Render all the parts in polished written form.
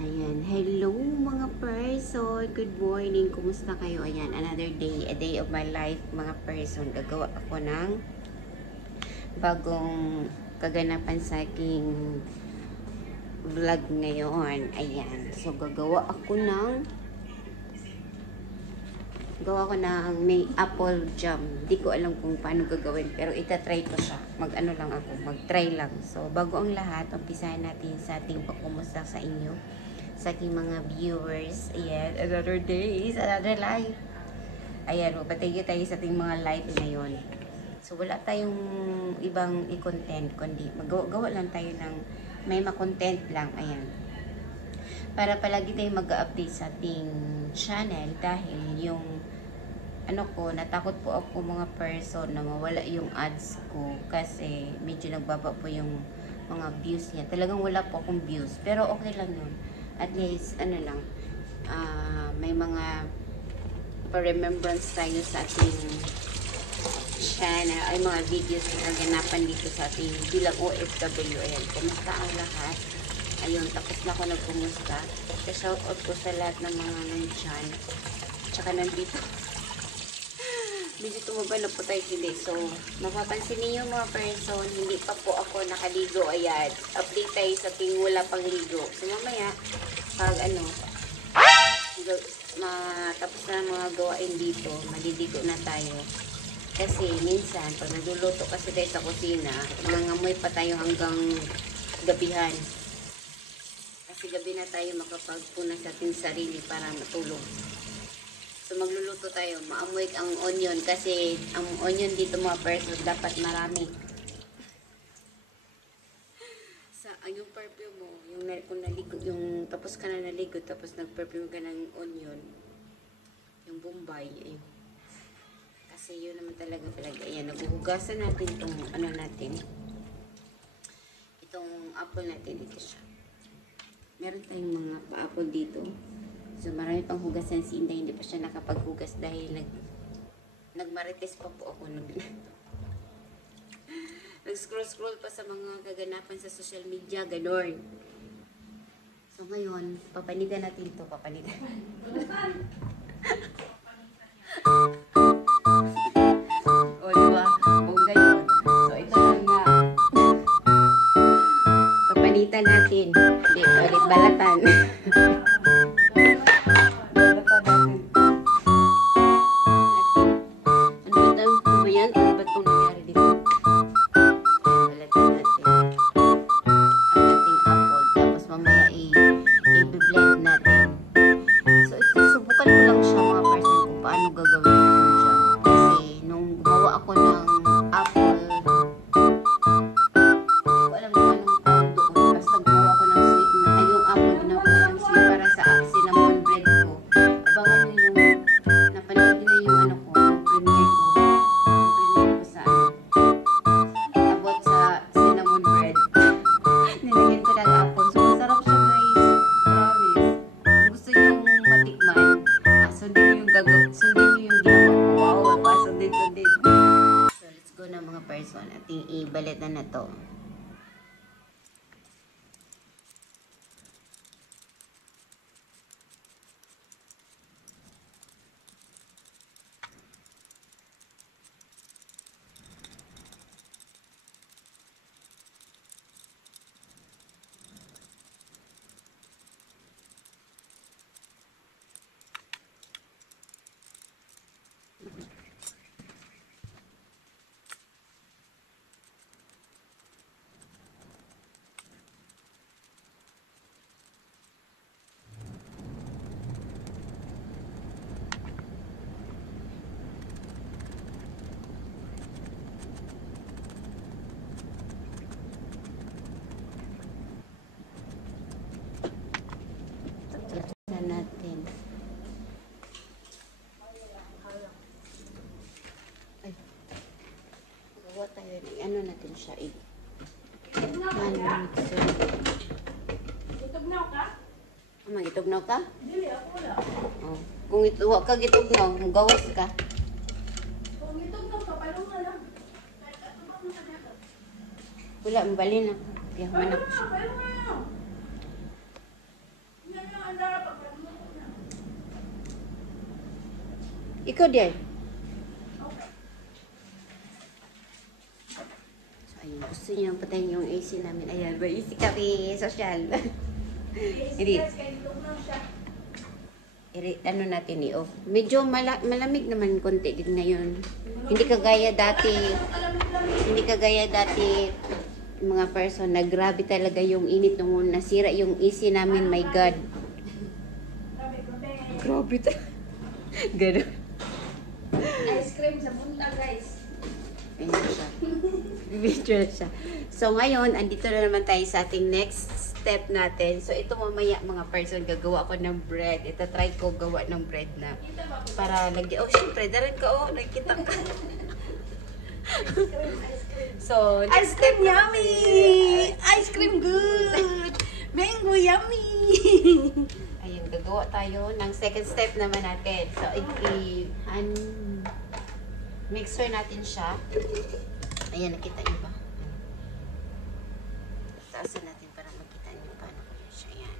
Ayan, hello mga person, good morning, kumusta kayo? Ayan, another day, a day of my life mga person. Gagawa ako ng bagong kaganapan sa aking vlog ngayon. Ayan, so gagawa ako ng may apple jam. Di ko alam kung paano gagawin, pero itatry ko siya. Mag-ano lang ako, mag-try lang. So, bago ang lahat, umpisahan natin sa ating pagkumusta sa inyo, sa aking mga viewers. Ayan, another day, another life. Ayan, magpatigil tayo sa ating mga live ngayon. So, wala tayong ibang i-content, kundi magawa lang tayo ng may ma-content lang. Ayan. Para palagi tayong mag-update sa ating channel dahil yung natakot po ako mga person na mawala yung ads ko kasi medyo nagbaba po yung mga views niya. Talagang wala po akong views. Pero okay lang yun. At least, may mga pa-remembrance tayo sa ating channel, ay mga videos na naganapan dito sa ating bilang OFW. Ayan, kumusta ang lahat? Ayun, tapos na ako nagkumusta. Shoutout ko sa lahat ng mga nandyan. Tsaka nandito. Medyo tumaba na po tayo today. So, mapapansin niyo mga person, hindi pa po ako nakaligo. Ayan, update tayo sa ating wala pang ligo. So, mamaya, pag matapos na mga gawain dito, maliligo na tayo. Kasi minsan, pag nagluluto kasi tayo sa kusina, mangangamoy pa tayo hanggang gabihan. Kasi gabi na tayo makapagpunas sa ating sarili para matulog. So magluluto tayo, maamoy ang onion kasi ang onion dito mga person dapat marami. Sa yung perfume mo, kung naligo, yung tapos ka na naligo, tapos nag-perfume ka ng onion, yung Bombay, ayun. Kasi yun naman talaga. Ayan, naghuhugasan natin itong itong apple natin, ito siya. Meron tayong mga pa-apple dito. So, marami pang hugasan si Inday. Hindi pa siya nakapaghugas dahil nagmarites pa po ako. Nag-scroll pa sa mga kaganapan sa social media. Ganon. So, ngayon, papanitan natin ito. Papanitan. O, diba? Bongga yun. So, ito lang nga. Papanitan natin. Hindi, ulit balatan. Ating ibalit na to. Natin. Ay. Gawa tayo. Natin siya. Gitugnaw ka? Magitugnaw ka? Dili, ako wala. Oh. Kung ituwa ka gitugnaw, gawas ka. Kung gitugnaw ka, palong nga lang. Wala, mabalin ako. Kaya manak siya. Palong nga. Ikaw din. So, ayun. Gusto niyo patayin yung AC namin. Ayan, may AC kami. Social. Hindi. Ano natin i-off. Medyo malamig naman konti din ngayon. Hindi kagaya dati. Hindi kagaya dati mga person na grabe talaga yung init nung nasira yung AC namin. My God. Grabe talaga. Ganun. Ice cream sa punta, guys. Ayan siya. Video siya. So ngayon, andito na naman tayo sa ating next step natin. So ito mamaya mga person, gagawa ko ng bread. Try ko gawa ng bread na para lagyan. Oh, syempre, daran ka. Oh, nakikita ka. So, Ice cream yummy! Ice cream good! Mango yummy! ayun, gagawa tayo ng second step naman natin. So, mixer natin siya. Ayan, nakita niyo ba? Taasan natin para makita niyo paano ko yun siya. Ayan.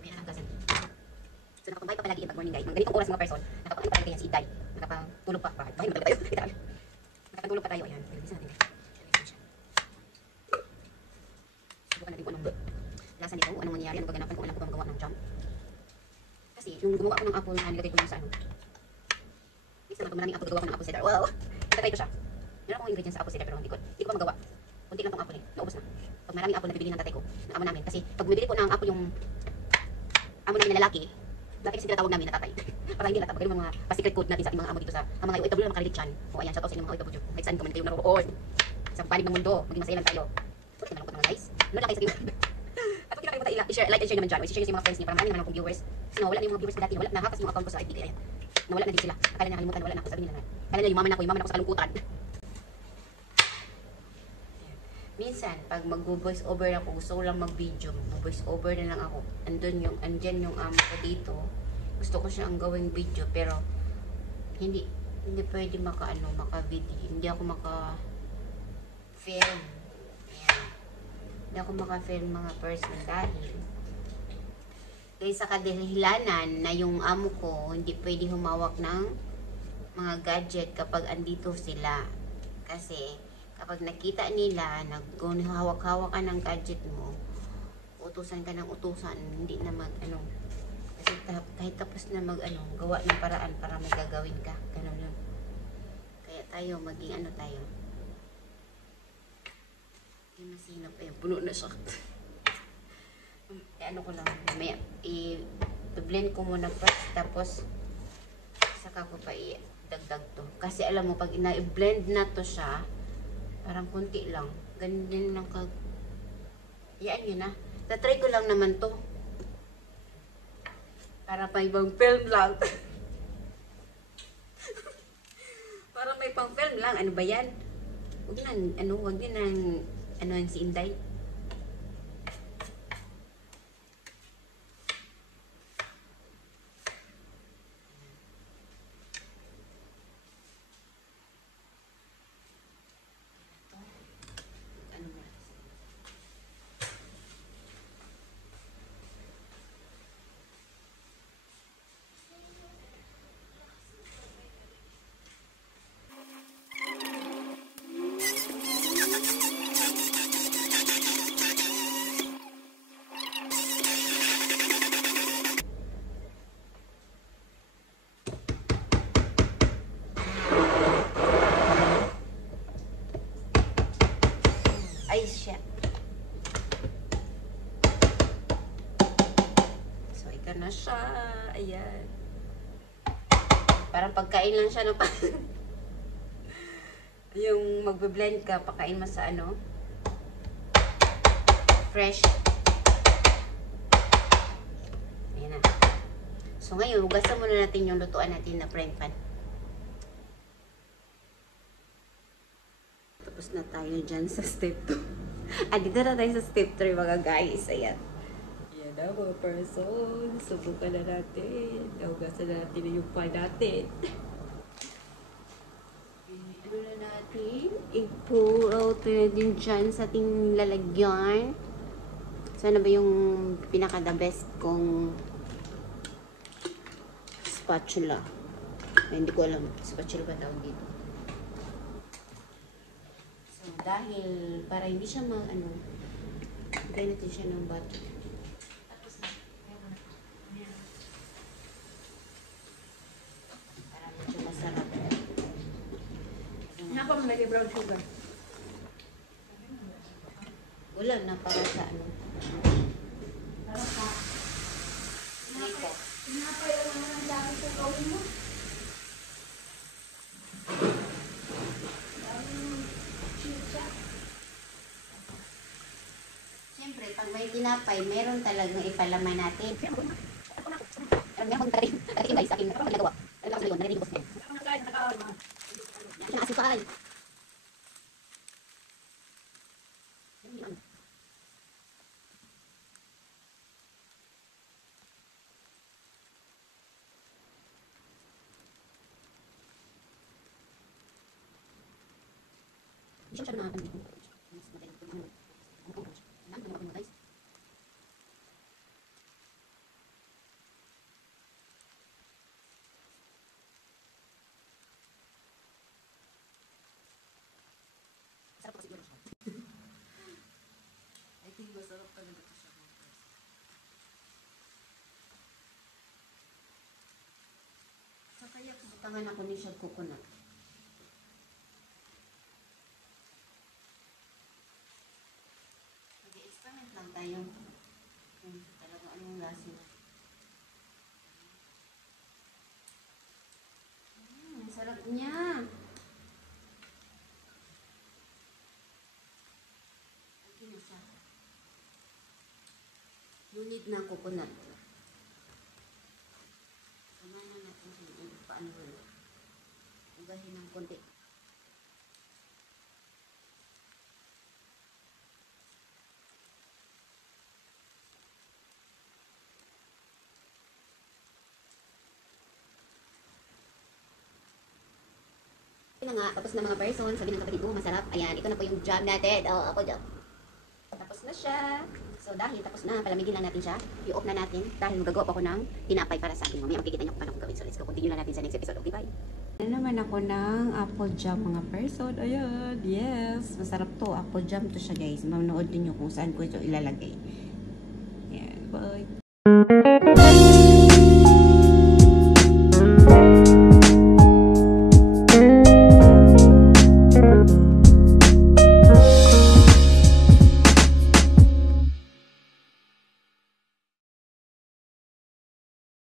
Pinakagasan. So, nakapagbahay pa palagi yung pag-morning guys. Mga ganitong oras mga person, nakapagbahay pa palagi yan si Itay. Nakapagtulog pa. Bahay mo tayo. Nakapagtulog pa tayo. Ayan. Bilisan natin. Bilisan siya. Subukan natin kung anong lasa nito, anong mangyayari, anong gaganapan, kung alam ko ba magawa ng jam. Kasi, yung gumawa ako ng apple, nilagay ko yung sa ano. Isa naman maraming apple, gagawa ko ng apple cider. Wow! Itatry ko siya. Meron akong ingredients sa apple cider, pero hindi ko pa magawa. Kunti lang tong apple eh. Naubos na. Pag maraming apple na bibili ng tatay ko, na amo namin. Kasi, pag bumibili po ng apple yung amo namin na lalaki kasi tinatawag namin na tatay. Para hindi natapag yung mga pa-secret code natin sa ating mga amo dito sa ang mga OFW na makarelate dyan. O ayan, shoutout sa inyong mga OFW. Kahit saan ka man kayo naroon. Sa panig ng mundo, maging masaya lang tayo. Sulit na malungkot mga guys. Ano lang kayo sa iyo? At huwag kinakalimutan i-share, like and share naman dyan. O i-share nyo sa mga friends niyo para marami naman akong viewers. Kasi nawala na yung mga viewers ko dati. Nawala na hakas yung account ko sa FB. Ayan. Nawala na din sila. Akala na nakalimutan, nawala na ako. Sabi nila na. Akala na yumaman ako sa kalungkutan. Minsan, pag mag-voice over ako, gusto ko lang mag-video, mag-voice over na lang ako. Andyan yung amo ko dito. Gusto ko siyang gawing video, pero hindi pwede maka-video. Hindi ako maka-film. Ayan. Hindi ako maka-film mga person dahil sa kadahilanan na yung amo ko hindi pwede humawak ng mga gadget kapag andito sila. Kasi kapag nakita nila, nag-hawak-hawak ka ng gadget mo, utusan ka ng utusan, hindi na kasi kahit tapos na gawa ng paraan para may gagawin ka. Ganun yun. Kaya tayo, maging tayo. Yung masinap, puno na siya. Ko lang, may i-blend ko muna first, tapos saka ko pa i-dagdag to. Kasi alam mo, pag i-blend na to siya, parang kunti lang. Ganun din lang yan yun na. Tatry ko lang naman to. Para pa ibang film lang. Para may pang film lang. Ano ba yan? Huwag din ang si Inday. Ay, siya. So, ito na siya. Ayan. Parang pagkain lang siya, no? Yung magbe-blend ka, pakain mo sa fresh. Ayan na. So, ngayon, hugasan muna natin yung lutuan natin na frying pan. Tapos na tayo dyan sa step 2. Dito na tayo sa step 3 mga guys. Ayan. Ayan na mga person. Subukan na natin. Nahugasan na natin yung pan natin. Ano na natin? I-pour out natin dyan sa ating lalagyan. Sana ba yung pinaka-the best kong spatula. Ay, hindi ko alam. Spatula ba tawag dito? So, dahil para hindi siya ano, gaya natin siya ng butter. Para medyo masarap. Napa mo lagi brown sugar. Wala na para sa ano. Dito. Tinapay lang naman ang dami sa gawin mo. Siyempre, pag may tinapay, meron talagang ipalaman natin. Meron tayo yung mais sa akin. Ano ginagawa? Ano lang sa liyon? Narinig ko siya. Yan siya asipay. Hindi siya nakakalimutan dito. Mas madali ko naman. Ano ko naman guys? Sarap po siguro siya. I think masarap talaga ito siya. So kaya pubutangan ako ni siya coconut. Experiment lang tayo. Talaga anong lasa na. Sarap niya. Okay na siya. Ngunit na coconut. Samahan natin siya. Paano mo? Ugahin ng konti. Na nga, tapos na mga person, sabi ng kapatid ko, masarap. Ayan, ito na po yung jam natin. Oh, ako jam. Tapos na siya. So, dahil tapos na, palamigin lang natin siya. I-off na natin dahil magagawa pa ako ng tinapay para sa akin. Mamaya makikita niyo kung paano ko gawin. So, let's go. Continue na natin sa next episode. Okay, bye. Ano naman ako ng apple jam mga person. Ayan, yes. Masarap to. Apple jam to siya guys. Manood din nyo kung saan ko ito ilalagay. Ayan, bye.